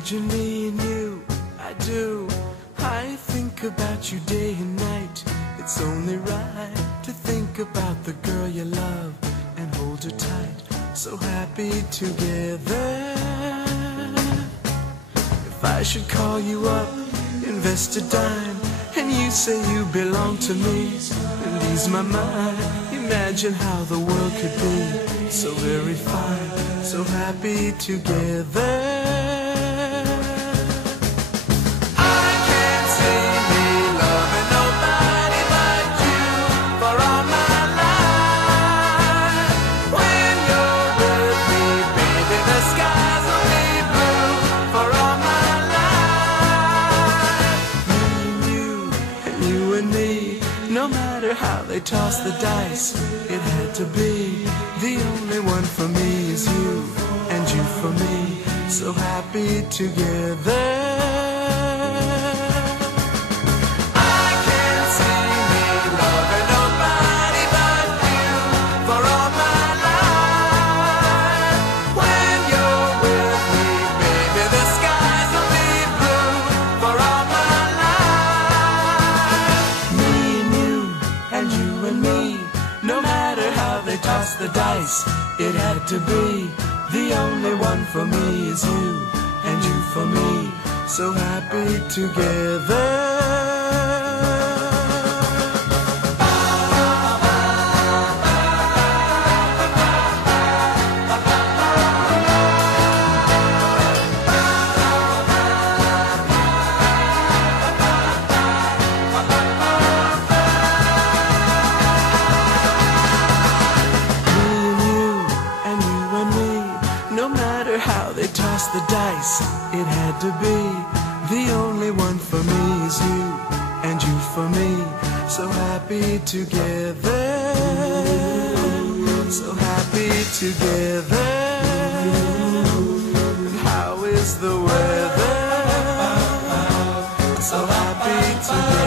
Imagine me and you, I do. I think about you day and night. It's only right to think about the girl you love and hold her tight. So happy together. If I should call you up, invest a dime, and you say you belong to me, and ease my mind. Imagine how the world could be so very fine, so happy together. No matter how they toss the dice, it had to be. The only one for me is you, and you for me, so happy together. No matter how they toss the dice, it had to be. The only one for me is you, and you for me, so happy together. No matter how they toss the dice, it had to be. The only one for me is you, and you for me, so happy together. So happy together. And how is the weather? So happy together.